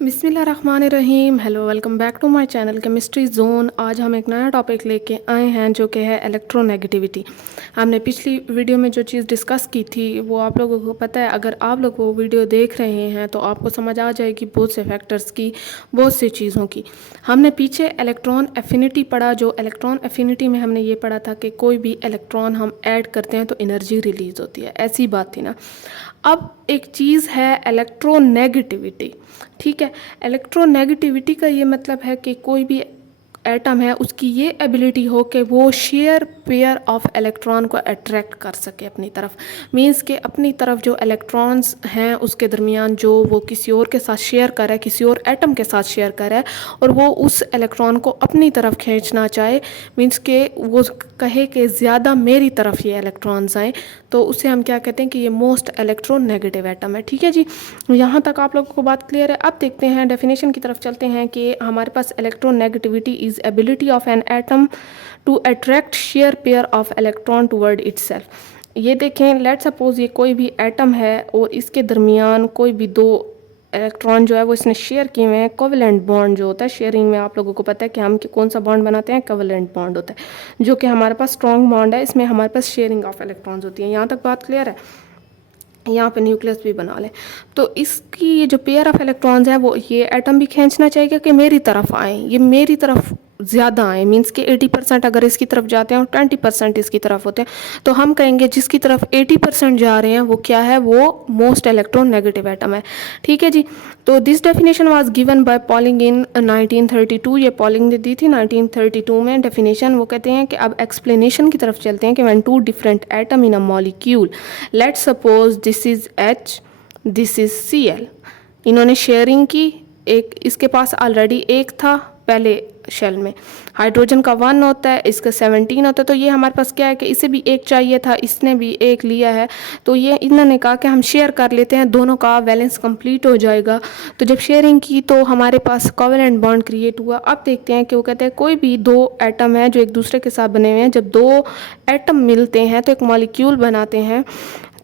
बिस्मिल्लाहिर्रहमानिर्रहीम। Hello, welcome back to my channel chemistry zone. आज हम एक नया टॉपिक लेके आए हैं जो कि है इलेक्ट्रोनेगेटिविटी। हमने पिछली वीडियो में जो चीज़ डिस्कस की थी वो आप लोगों को पता है। अगर आप लोग वो वीडियो देख रहे हैं तो आपको समझ आ जाएगी बहुत से फैक्टर्स की, बहुत सी चीज़ों की। हमने पीछे इलेक्ट्रॉन एफिनिटी पढ़ा। जो इलेक्ट्रॉन एफिनिटी में हमने ये पढ़ा था कि कोई भी इलेक्ट्रॉन हम ऐड करते हैं तो एनर्जी रिलीज़ होती है, ऐसी बात थी ना। अब एक चीज़ है इलेक्ट्रोनेगेटिविटी। ठीक है, इलेक्ट्रोनेगेटिविटी का ये मतलब है कि कोई भी एटम है उसकी ये एबिलिटी हो कि वो शेयर पेयर ऑफ इलेक्ट्रॉन को अट्रैक्ट कर सके अपनी तरफ। मींस के अपनी तरफ जो इलेक्ट्रॉन्स हैं उसके दरमियान जो वो किसी और के साथ शेयर करे, किसी और एटम के साथ शेयर करे और वो उस इलेक्ट्रॉन को अपनी तरफ खींचना चाहे। मींस के वो कहे कि ज़्यादा मेरी तरफ ये इलेक्ट्रॉन्स आए, तो उसे हम क्या कहते हैं कि ये मोस्ट इलेक्ट्रोनेगेटिव एटम है। ठीक है जी, यहाँ तक आप लोगों को बात क्लियर है। अब देखते हैं डेफिनेशन की तरफ चलते हैं कि हमारे पास electronegativity is ability of an atom to attract share pair of electron toward itself. ये देखें, लेट सपोज ये कोई भी एटम है और इसके दरमियान कोई भी दो इलेक्ट्रॉन जो है वो इसने शेयर किए हुए हैं। कोवेलेंट बॉन्ड जो होता है शेयरिंग में, आप लोगों को पता है कि हम कौन सा बॉन्ड बनाते हैं, कोवेलेंट बॉन्ड होता है, जो कि हमारे पास स्ट्रॉन्ग बॉन्ड है। इसमें हमारे पास शेयरिंग ऑफ इलेक्ट्रॉन्स होती है। यहाँ तक बात क्लियर है। यहाँ पे न्यूक्लियस भी बना लें तो इसकी ये जो पेयर ऑफ इलेक्ट्रॉन्स है वो ये एटम भी खींचना चाहिए कि मेरी तरफ आए, ये मेरी तरफ ज़्यादा आए। मींस कि 80% अगर इसकी तरफ जाते हैं और 20% इसकी तरफ होते हैं तो हम कहेंगे जिसकी तरफ 80% जा रहे हैं वो क्या है, वो मोस्ट इलेक्ट्रोनेगेटिव एटम है। ठीक है जी, तो this definition was given by Pauling in 1932। ये पॉलिंग ने दी थी 1932 में डेफिनेशन। वो कहते हैं कि अब एक्सप्लेनेशन की तरफ चलते हैं कि when two different atom in a molecule, let's suppose this is H, this is Cl। इन्होंने शेयरिंग की, एक इसके पास ऑलरेडी एक था पहले शेल में, हाइड्रोजन का 1 होता है, इसका 17 होता है। तो ये हमारे पास क्या है कि इसे भी एक चाहिए था, इसने भी एक लिया है, तो ये इन्होंने कहा कि हम शेयर कर लेते हैं, दोनों का बैलेंस कंप्लीट हो जाएगा। तो जब शेयरिंग की तो हमारे पास कोवेलेंट बॉन्ड क्रिएट हुआ। अब देखते हैं कि वो कहते हैं कोई भी दो एटम है जो एक दूसरे के साथ बने हुए हैं, जब दो एटम मिलते हैं तो एक मॉलिक्यूल बनाते हैं।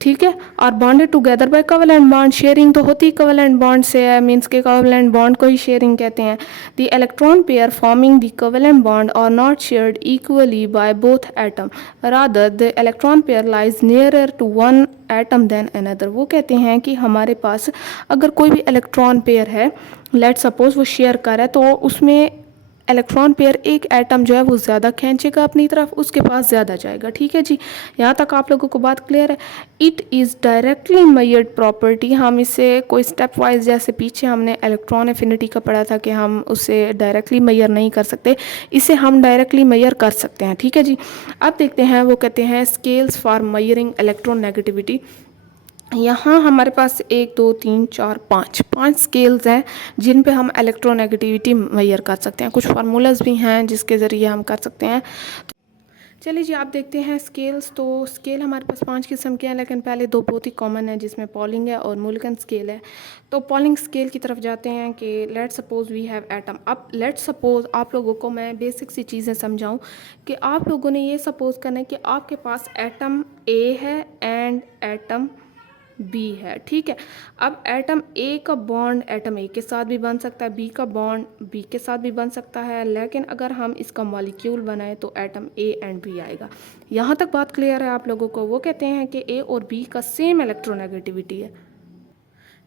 ठीक है, और bonded together by covalent bond. Sharing तो होती कोवेलेंट बॉन्ड से है, मींस के कोवेलेंट बॉन्ड को ही शेयरिंग कहते हैं। The electron pair forming the covalent bond are not shared equally by both atom, rather the electron pair lies nearer to one atom than another. वो कहते हैं कि हमारे पास अगर कोई भी इलेक्ट्रॉन पेयर है, लेट सपोज वो शेयर कर है, तो उसमें इलेक्ट्रॉन पेयर एक एटम जो है वो ज़्यादा खींचेगा अपनी तरफ, उसके पास ज़्यादा जाएगा। ठीक है जी, यहाँ तक आप लोगों को बात क्लियर है। It is directly measured property. हम इसे कोई स्टेप वाइज, जैसे पीछे हमने इलेक्ट्रॉन एफिनिटी का पढ़ा था कि हम उसे डायरेक्टली मेजर नहीं कर सकते, इसे हम डायरेक्टली मेजर कर सकते हैं। ठीक है जी, अब देखते हैं वो कहते हैं स्केल्स फॉर मेजरिंग इलेक्ट्रोनेगेटिविटी। यहाँ हमारे पास 1 2 3 4 5 स्केल्स हैं जिन पे हम इलेक्ट्रोनेगेटिविटी मेजर कर सकते हैं। कुछ फार्मूलाज भी हैं जिसके ज़रिए हम कर सकते हैं। चलिए जी, आप देखते हैं स्केल्स। तो स्केल हमारे पास 5 किस्म के हैं, लेकिन पहले दो बहुत ही कॉमन है जिसमें पॉलिंग है और मुल्कन स्केल है। तो पॉलिंग स्केल की तरफ जाते हैं कि let suppose we have atom. अब लेट सपोज आप लोगों को मैं बेसिक सी चीज़ें समझाऊं कि आप लोगों ने ये सपोज करना है कि आपके पास एटम ए है एंड एटम बी है। ठीक है, अब एटम ए का बॉन्ड एटम ए के साथ भी बन सकता है, बी का बॉन्ड बी के साथ भी बन सकता है, लेकिन अगर हम इसका मॉलिक्यूल बनाए तो एटम ए एंड बी आएगा। यहाँ तक बात क्लियर है आप लोगों को। वो कहते हैं कि ए और बी का सेम इलेक्ट्रोनेगेटिविटी है।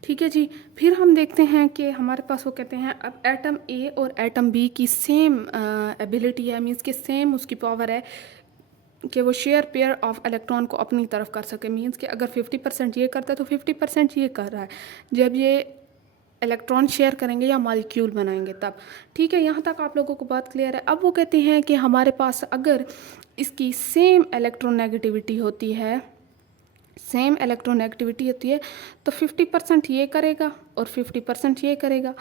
ठीक है जी, फिर हम देखते हैं कि हमारे पास वो कहते हैं अब एटम ए और एटम बी की सेम एबिलिटी है, मीन्स कि सेम उसकी पावर है कि वो शेयर पेयर ऑफ इलेक्ट्रॉन को अपनी तरफ कर सके। मींस कि अगर 50% ये करता है तो 50% ये कर रहा है जब ये इलेक्ट्रॉन शेयर करेंगे या मॉलिक्यूल बनाएंगे तब। ठीक है, यहाँ तक आप लोगों को बात क्लियर है। अब वो कहते हैं कि हमारे पास अगर इसकी सेम इलेक्ट्रोनेगेटिविटी होती है, सेम इलेक्ट्रोनेगेटिविटी होती है, तो 50% ये करेगा और 50% ये करेगा,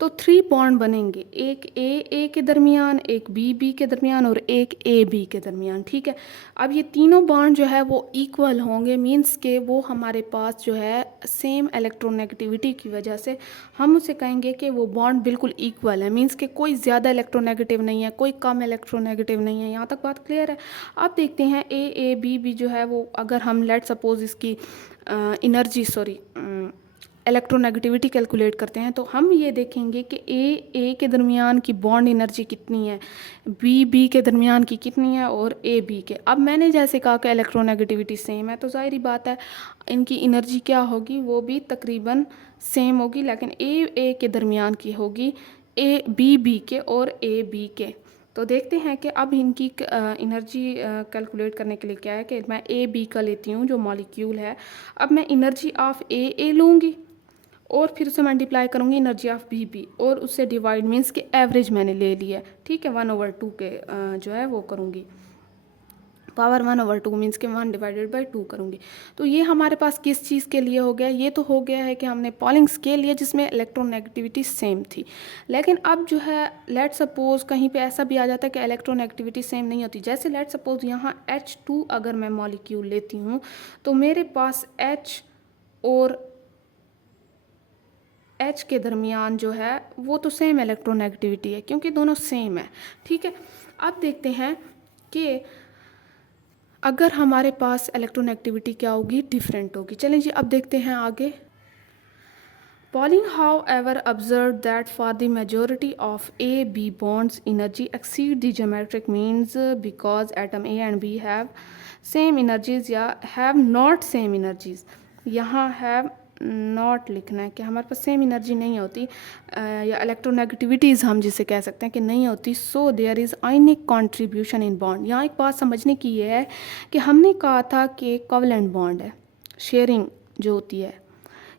तो 3 बॉन्ड बनेंगे, एक ए के दरमियान, एक बी के दरमियान और एक ए बी के दरमियान। ठीक है, अब ये तीनों बॉन्ड जो है वो इक्वल होंगे, मींस के वो हमारे पास जो है सेम इलेक्ट्रोनेगेटिविटी की वजह से हम उसे कहेंगे कि वो बॉन्ड बिल्कुल इक्वल है। मींस के कोई ज़्यादा इलेक्ट्रोनेगेटिव नहीं है, कोई कम इलेक्ट्रोनेगेटिव नहीं है। यहाँ तक बात क्लियर है। अब देखते हैं ए बी जो है वो, अगर हम लेट सपोज इसकी एनर्जी इलेक्ट्रोनेगेटिविटी कैलकुलेट करते हैं तो हम ये देखेंगे कि ए के दरमियान की बॉन्ड एनर्जी कितनी है, बी के दरमियान की कितनी है और ए बी के। अब मैंने जैसे कहा कि इलेक्ट्रोनेगेटिविटी सेम है तो ज़ाहिर बात है इनकी एनर्जी क्या होगी, वो भी तकरीबन सेम होगी, लेकिन ए के दरमियान की होगी ए बी के और ए बी के। तो देखते हैं कि अब इनकी एनर्जी कैलकुलेट करने के लिए क्या है कि मैं ए बी का लेती हूँ जो मॉलिक्यूल है। अब मैं एनर्जी ऑफ ए लूँगी और फिर उसे मल्टीप्लाई करूँगी एनर्जी ऑफ बी और उससे डिवाइड मीन्स कि एवरेज मैंने ले लिया है, ठीक है, 1/2 के जो है वो करूँगी, पावर 1/2 मीन्स के 1/2 करूँगी। तो ये हमारे पास किस चीज़ के लिए हो गया, ये तो हो गया है कि हमने पॉलिंग स्केल लिया जिसमें इलेक्ट्रोनेगेटिविटी सेम थी। लेकिन अब जो है लेट सपोज कहीं पे ऐसा भी आ जाता है कि इलेक्ट्रोनेगेटिविटी सेम नहीं होती। जैसे लेट सपोज यहाँ H2 अगर मैं मॉलिक्यूल लेती हूँ तो मेरे पास H और H के दरमियान जो है वो तो सेम इलेक्ट्रोनेगेटिविटी है क्योंकि दोनों सेम है, ठीक है। अब देखते हैं कि अगर हमारे पास इलेक्ट्रोनेगेटिविटी क्या होगी, डिफरेंट होगी। चलें जी अब देखते हैं आगे। Pauling however observed that for the majority of A-B bonds energy exceed the geometric means because atom A and B have same energies या have not same energies। यहाँ have नॉट लिखना है कि हमारे पास सेम एनर्जी नहीं होती या इलेक्ट्रोनेगेटिविटीज़ हम जिसे कह सकते हैं कि नहीं होती। So there is ionic contribution in bond. यहाँ एक बात समझने की ये है कि हमने कहा था कि कोवेलेंट बॉन्ड है, शेयरिंग जो होती है,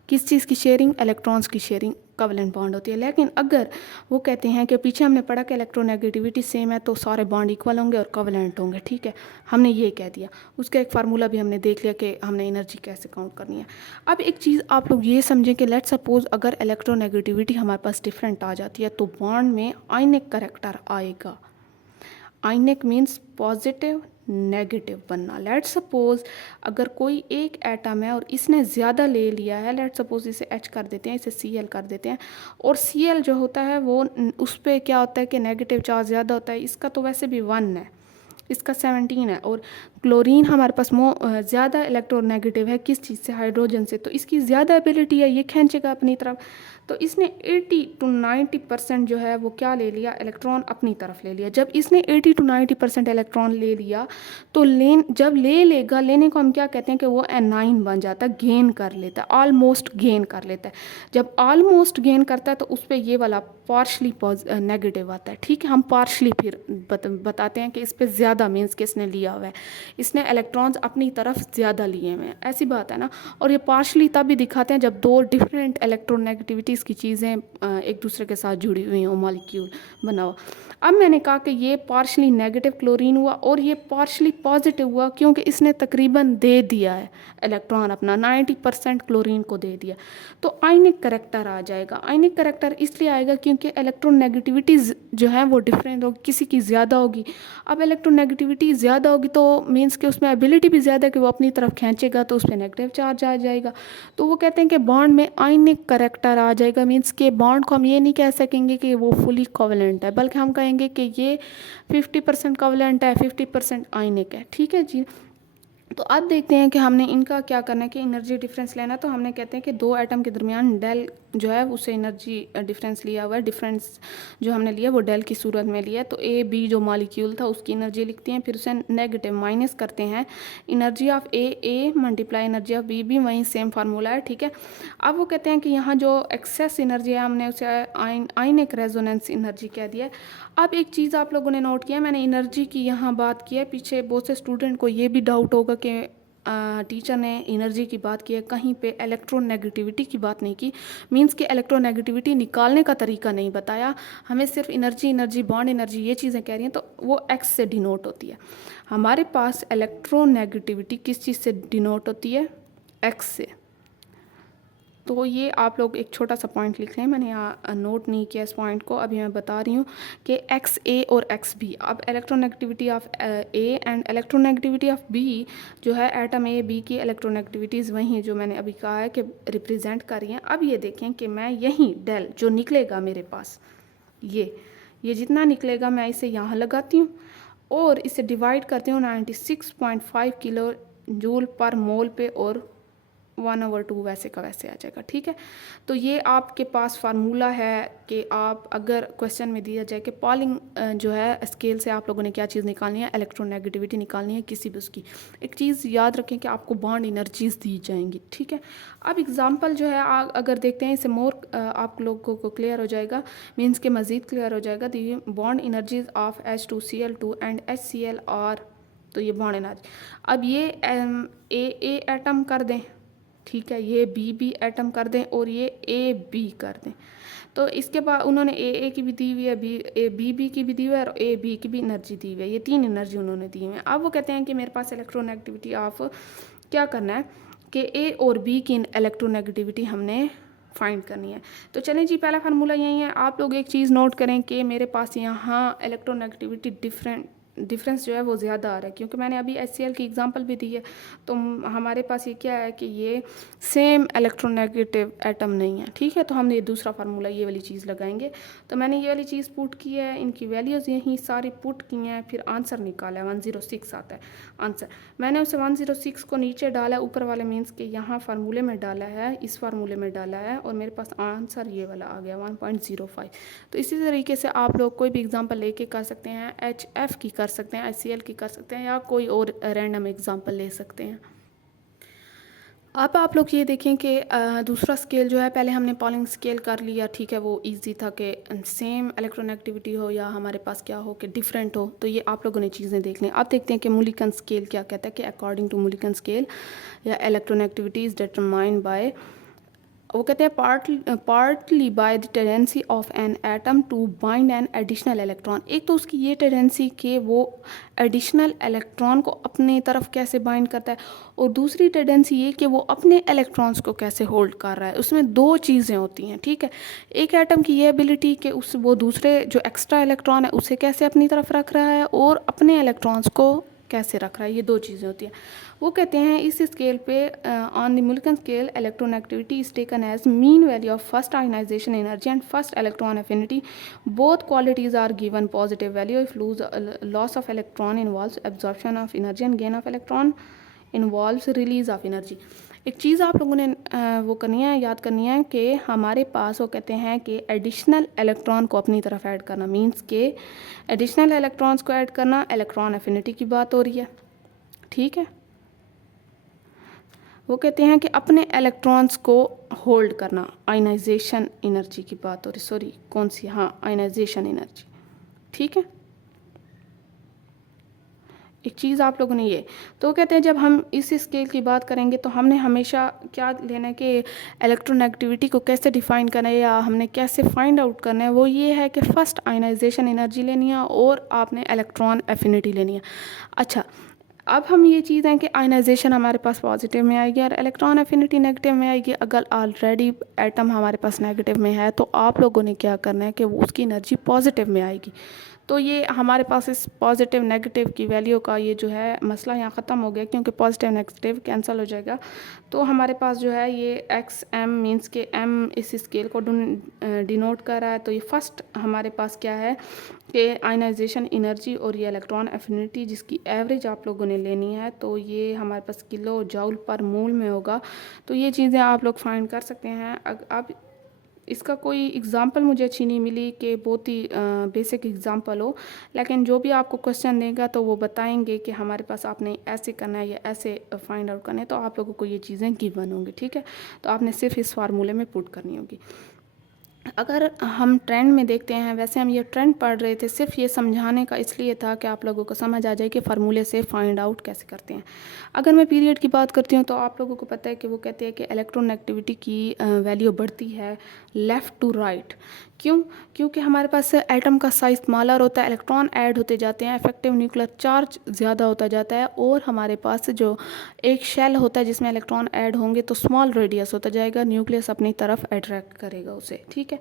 किस चीज़ की शेयरिंग, इलेक्ट्रॉन्स की शेयरिंग कोवेलेंट बॉन्ड होती है। लेकिन अगर वो कहते हैं कि पीछे हमने पढ़ा कि इलेक्ट्रोनेगेटिविटी सेम है तो सारे बॉन्ड इक्वल होंगे और कोवेलेंट होंगे, ठीक है, हमने ये कह दिया। उसका एक फार्मूला भी हमने देख लिया कि हमने एनर्जी कैसे काउंट करनी है। अब एक चीज़ आप लोग ये समझें कि लेट सपोज अगर इलेक्ट्रोनेगेटिविटी हमारे पास डिफरेंट आ जाती है तो बॉन्ड में आयनिक करैक्टर आएगा। आयनिक मीन्स पॉजिटिव नेगेटिव बनना। लेट सपोज अगर कोई एक एटम है और इसने ज़्यादा ले लिया है, लेट सपोज इसे H कर देते हैं, इसे Cl कर देते हैं, और Cl जो होता है वो उस पर क्या होता है कि नेगेटिव चार्ज ज़्यादा होता है। इसका तो वैसे भी 1 है, इसका 17 है, और क्लोरीन हमारे पास ज़्यादा इलेक्ट्रोनेगेटिव है किस चीज़ से, हाइड्रोजन से, तो इसकी ज़्यादा एबिलिटी है ये खींचेगा अपनी तरफ। तो इसने 80 to 90% जो है वो क्या ले लिया, इलेक्ट्रॉन अपनी तरफ ले लिया। जब इसने 80 to 90% इलेक्ट्रॉन ले लिया तो जब लेने को हम क्या कहते हैं कि वो एनाइन बन जाता है, गेन कर लेता है, ऑलमोस्ट गेन कर लेता है। जब ऑलमोस्ट गेन करता है तो उस पर ये वाला पार्शली नेगेटिव आता है, ठीक है। हम पार्शली फिर बताते हैं कि इस पर ज़्यादा मीन्स कि इसने लिया हुआ है, इसने इलेक्ट्रॉन्स अपनी तरफ ज़्यादा लिए हुए हैं, ऐसी बात है ना। और ये पार्शली तब भी दिखाते हैं जब दो डिफरेंट इलेक्ट्रोनेगेटिविटीज़ की चीज़ें एक दूसरे के साथ जुड़ी हुई हों, मॉलिक्यूल बना हुआ। अब मैंने कहा कि ये पार्शली नेगेटिव क्लोरीन हुआ और ये पार्शली पॉजिटिव हुआ क्योंकि इसने तकरीबन दे दिया है इलेक्ट्रॉन अपना, 90% क्लोरीन को दे दिया। तो आयनिक करैक्टर आ जाएगा। आयनिक करैक्टर इसलिए आएगा क्योंकि इलेक्ट्रोनेगेटिविटीज़ जो है वो डिफरेंट होगी, किसी की ज़्यादा होगी। अब इलेक्ट्रोनेगेटिविटी ज़्यादा होगी तो मीन्स कि उसमें एबिलिटी भी ज़्यादा है कि वो अपनी तरफ खींचेगा तो उस पर नेगेटिव चार्ज आ जाएगा। तो वो कहते हैं कि बॉन्ड में आयनिक करैक्टर आ जाएगा, मीन्स कि बॉन्ड को हम ये नहीं कह सकेंगे कि वो फुली कोवेलेंट है, बल्कि हम कहेंगे कि ये 50% कोवेलेंट है, 50% आयनिक है, ठीक है जी। तो अब देखते हैं कि हमने इनका क्या करना है कि एनर्जी डिफरेंस लेना। तो हमने कहते हैं कि दो एटम के दरमियान डेल जो है उसे एनर्जी डिफरेंस लिया हुआ है। डिफरेंस जो हमने लिया वो डेल की सूरत में लिया है। तो ए बी जो मॉलिक्यूल था उसकी एनर्जी लिखते हैं, फिर उसे नेगेटिव माइनस करते हैं, energy of a multiply energy of b, वहीं सेम फार्मूला है, ठीक है। अब वो कहते हैं कि यहाँ जो एक्सेस एनर्जी है हमने उसे आयनिक रेजोनेंस एनर्जी कह दिया है। अब एक चीज़ आप लोगों ने नोट किया, मैंने एनर्जी की यहाँ बात की है, पीछे बहुत से स्टूडेंट को ये भी डाउट होगा कि टीचर ने एनर्जी की बात की है, कहीं पे इलेक्ट्रोनेगेटिविटी की बात नहीं की, मींस कि इलेक्ट्रोनेगेटिविटी निकालने का तरीका नहीं बताया, हमें सिर्फ एनर्जी बॉन्ड एनर्जी ये चीज़ें कह रही हैं। तो वो एक्स से डिनोट होती है। हमारे पास इलेक्ट्रोनेगेटिविटी किस चीज़ से डिनोट होती है, एक्स से। तो ये आप लोग एक छोटा सा पॉइंट लिख लें, मैंने यहाँ नोट नहीं किया इस पॉइंट को, अभी मैं बता रही हूँ कि एक्स ए और एक्स बी। अब electronegativity of a and electronegativity of b जो है एटम ए बी की इलेक्ट्रोनेगेटिविटीज़ वही जो मैंने अभी कहा है कि रिप्रेजेंट कर रही हैं। अब ये देखें कि मैं यहीं डेल जो निकलेगा मेरे पास, ये जितना निकलेगा मैं इसे यहाँ लगाती हूँ और इसे डिवाइड करती हूँ 96.5 किलो जूल पर मोल पे और 1/2 वैसे का वैसे आ जाएगा, ठीक है। तो ये आपके पास फार्मूला है कि आप अगर क्वेश्चन में दिया जाए कि पॉलिंग जो है स्केल से आप लोगों ने क्या चीज़ निकालनी है, इलेक्ट्रोनेगेटिविटी निकालनी है किसी भी उसकी। एक चीज़ याद रखें कि आपको बॉन्ड एनर्जीज दी जाएंगी, ठीक है। अब एग्जांपल जो है अगर देखते हैं इससे मोर आप लोगों को क्लियर हो जाएगा, मीन्स के मज़ीद क्लियर हो जाएगा। तो ये bond energies of H2Cl2 and HCl are, तो ये बॉन्ड एनर्जी। अब ये ए एटम कर दें, ठीक है, ये बी एटम कर दें और ये ए बी कर दें। तो इसके बाद उन्होंने ए की भी दी हुई है, बी की भी दी हुई है और ए बी की भी एनर्जी दी हुई है। ये 3 एनर्जी उन्होंने दी हुई है। अब वो कहते हैं कि मेरे पास इलेक्ट्रोनेगेटिविटी ऑफ क्या करना है कि ए और बी की इलेक्ट्रोनेगेटिविटी हमने फाइंड करनी है। तो चलें जी, पहला फार्मूला यही है। आप लोग एक चीज़ नोट करें कि मेरे पास यहाँ इलेक्ट्रोनेगेटिविटी डिफरेंस जो है वो ज़्यादा आ रहा है, क्योंकि मैंने अभी HCl की एग्जांपल भी दी है। तो हमारे पास ये क्या है कि ये सेम इलेक्ट्रोनेगेटिव एटम नहीं है, ठीक है। तो हमने ये दूसरा फार्मूला ये वाली चीज़ लगाएंगे। तो मैंने ये वाली चीज़ पुट की है, इनकी वैल्यूज़ यहीं सारी पुट की हैं, फिर आंसर निकाला है 106 आता है आंसर। मैंने उसे 106 को नीचे डाला, ऊपर वाले मीन्स के यहाँ फार्मूले में डाला है, इस फार्मूले में डाला है, और मेरे पास आंसर ये वाला आ गया 1.05। तो इसी तरीके से आप लोग कोई भी एग्जांपल लेके कर सकते हैं, HF की कर सकते हैं, HCl की कर सकते हैं, या कोई और रैंडम एग्जांपल ले सकते हैं। अब आप लोग ये देखें कि दूसरा स्केल जो है, पहले हमने पॉलिंग स्केल कर लिया, ठीक है, वो इजी था कि सेम इलेक्ट्रोनेगेटिविटी हो या हमारे पास क्या हो कि डिफरेंट हो। तो ये आप लोगों ने चीज़ें देख ली। अब देखते हैं कि मुलिकन स्केल क्या कहता है कि अकॉर्डिंग टू मुलिकन स्केल या इलेक्ट्रोनेगेटिविटी इज डिटरमाइंड बाय, वो कहते हैं partly by the tendency of an atom to bind an additional electron. एक तो उसकी ये टेंडेंसी कि वो एडिशनल इलेक्ट्रॉन को अपने तरफ कैसे बाइंड करता है, और दूसरी टेंडेंसी ये कि वो अपने इलेक्ट्रॉन्स को कैसे होल्ड कर रहा है। उसमें 2 चीज़ें होती हैं, ठीक है। एक एटम की ये एबिलिटी कि वो दूसरे जो एक्स्ट्रा इलेक्ट्रॉन है उसे कैसे अपनी तरफ रख रहा है, और अपने इलेक्ट्रॉन्स को कैसे रख रहा है, ये 2 चीज़ें होती हैं। वो कहते हैं इस स्केल पे on the Mulliken scale electronegativity is taken as mean value of first ionisation energy and first electron affinity. Both qualities are given positive value if loss of electron involves absorption of energy and gain of electron involves release of energy. एक चीज़ आप लोगों ने वो करनी है, याद करनी है कि हमारे पास वो कहते हैं कि एडिशनल इलेक्ट्रॉन को अपनी तरफ ऐड करना, मींस के एडिशनल इलेक्ट्रॉन्स को ऐड करना, इलेक्ट्रॉन एफिनिटी की बात हो रही है, ठीक है। वो कहते हैं कि अपने इलेक्ट्रॉन्स को होल्ड करना, आयनाइजेशन एनर्जी की बात हो रही, सॉरी कौन सी, हाँ आयनाइजेशन एनर्जी, ठीक है। एक चीज़ आप लोगों ने ये, तो कहते हैं जब हम इस स्केल की बात करेंगे तो हमने हमेशा क्या लेना है कि इलेक्ट्रोनेगेटिविटी को कैसे डिफाइन करना है या हमने कैसे फाइंड आउट करना है। वो ये है कि फर्स्ट आयनाइजेशन एनर्जी लेनी है और आपने इलेक्ट्रॉन एफिनिटी लेनी है। अच्छा, अब हम ये चीज़ हैं कि आयनाइजेशन हमारे पास पॉजिटिव में आएगी और इलेक्ट्रॉन एफिनिटी नेगेटिव में आएगी। अगर ऑलरेडी एटम हमारे पास नेगेटिव में है तो आप लोगों ने क्या करना है कि वो उसकी एनर्जी पॉजिटिव में आएगी। तो ये हमारे पास इस पॉजिटिव नेगेटिव की वैल्यू का ये जो है मसला यहाँ ख़त्म हो गया, क्योंकि पॉजिटिव नेगेटिव कैंसिल हो जाएगा। तो हमारे पास जो है ये एक्स एम मीन्स के एम इस स्केल को डिनोट कर रहा है। तो ये फर्स्ट हमारे पास क्या है कि आयनाइजेशन एनर्जी और ये इलेक्ट्रॉन एफिनिटी जिसकी एवरेज आप लोगों ने लेनी है। तो ये हमारे पास किलो जूल पर मोल में होगा। तो ये चीज़ें आप लोग फाइंड कर सकते हैं। अब इसका कोई एग्ज़ाम्पल मुझे अच्छी नहीं मिली कि बहुत ही बेसिक एग्ज़ाम्पल हो, लेकिन जो भी आपको क्वेश्चन देगा तो वो बताएंगे कि हमारे पास आपने ऐसे करना है या ऐसे फाइंड आउट करना है। तो आप लोगों को ये चीज़ें गिवन होंगी, ठीक है। तो आपने सिर्फ इस फार्मूले में पुट करनी होगी। अगर हम ट्रेंड में देखते हैं, वैसे हम ये ट्रेंड पढ़ रहे थे सिर्फ ये समझाने का इसलिए था कि आप लोगों को समझ आ जाए कि फार्मूले से फाइंड आउट कैसे करते हैं। अगर मैं पीरियड की बात करती हूँ तो आप लोगों को पता है कि वो कहते हैं कि इलेक्ट्रोनेगेटिविटी की वैल्यू बढ़ती है लेफ़्ट टू राइट। क्यों? क्योंकि हमारे पास एटम का साइज स्मॉलर होता है, इलेक्ट्रॉन ऐड होते जाते हैं, इफेक्टिव न्यूक्लियर चार्ज ज़्यादा होता जाता है, और हमारे पास जो एक शेल होता है जिसमें इलेक्ट्रॉन ऐड होंगे तो स्मॉल रेडियस होता जाएगा, न्यूक्लियस अपनी तरफ अट्रैक्ट करेगा उसे, ठीक है।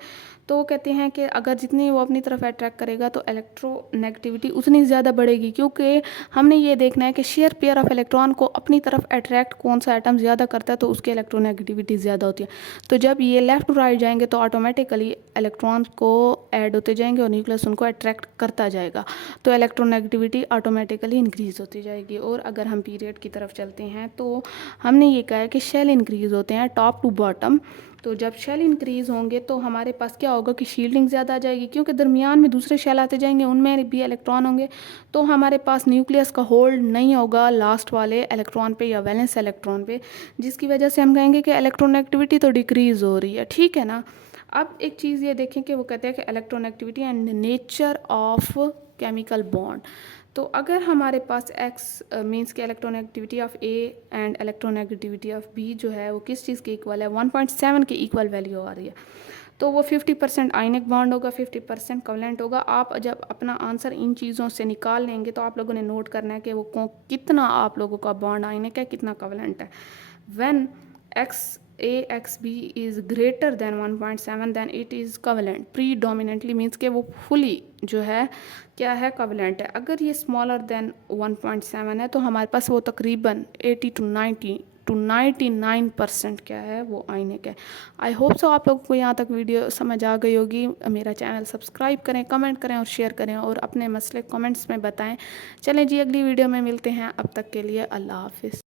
तो वो कहते हैं कि अगर जितनी वो अपनी तरफ अट्रैक्ट करेगा तो इलेक्ट्रोनेगेटिविटी उतनी ज़्यादा बढ़ेगी, क्योंकि हमने ये देखना है कि शेयर पेयर ऑफ इलेक्ट्रॉन को अपनी तरफ अट्रैक्ट कौन सा एटम ज़्यादा करता है तो उसकी इलेक्ट्रोनेगेटिविटी ज़्यादा होती है। तो जब ये लेफ़्ट टू राइट जाएंगे तो ऑटोमेटिकली इलेक्ट्रॉन इलेक्ट्रॉन्स को ऐड होते जाएंगे और न्यूक्लियस उनको अट्रैक्ट करता जाएगा, तो इलेक्ट्रोनेगेटिविटी ऑटोमेटिकली इंक्रीज़ होती जाएगी। और अगर हम पीरियड की तरफ चलते हैं तो हमने ये कहा है कि शेल इंक्रीज़ होते हैं टॉप टू बॉटम। तो जब शेल इंक्रीज़ होंगे तो हमारे पास क्या होगा कि शील्डिंग ज़्यादा आ जाएगी, क्योंकि दरमियान में दूसरे शेल आते जाएंगे, उनमें भी इलेक्ट्रॉन होंगे, तो हमारे पास न्यूक्लियस का होल्ड नहीं होगा लास्ट वाले इलेक्ट्रॉन पे या वैलेंस इलेक्ट्रॉन पे, जिसकी वजह से हम कहेंगे कि इलेक्ट्रोनेगेटिविटी तो डिक्रीज़ हो रही है। ठीक है ना। अब एक चीज़ ये देखें कि वो कहते हैं कि electronegativity and nature of chemical bond. तो अगर हमारे पास एक्स मीन्स के electronegativity of a and electronegativity of b जो है वो किस चीज़ के इक्वल है, 1.7 के इक्वल वैल्यू आ रही है, तो वो 50% आयनिक बॉन्ड होगा, 50% कोवेलेंट होगा। आप जब अपना आंसर इन चीज़ों से निकाल लेंगे तो आप लोगों ने नोट करना है कि वो कितना आप लोगों का बॉन्ड आयनिक है, कितना कोवेलेंट है। When XA XB is greater than 1.7 then it is covalent predominantly, means के वो फुली जो है क्या है, कोवेलेंट है। अगर ये स्मॉलर देन 1.7 है तो हमारे पास वो तकरीबन 80 to 99% क्या है वो आयनिक है। आई होप सो आप लोगों को यहाँ तक वीडियो समझ आ गई होगी। मेरा चैनल सब्सक्राइब करें, कमेंट करें और शेयर करें और अपने मसले कमेंट्स में बताएं। चलें जी, अगली वीडियो में मिलते हैं, अब तक के लिए अल्लाह हाफिज़।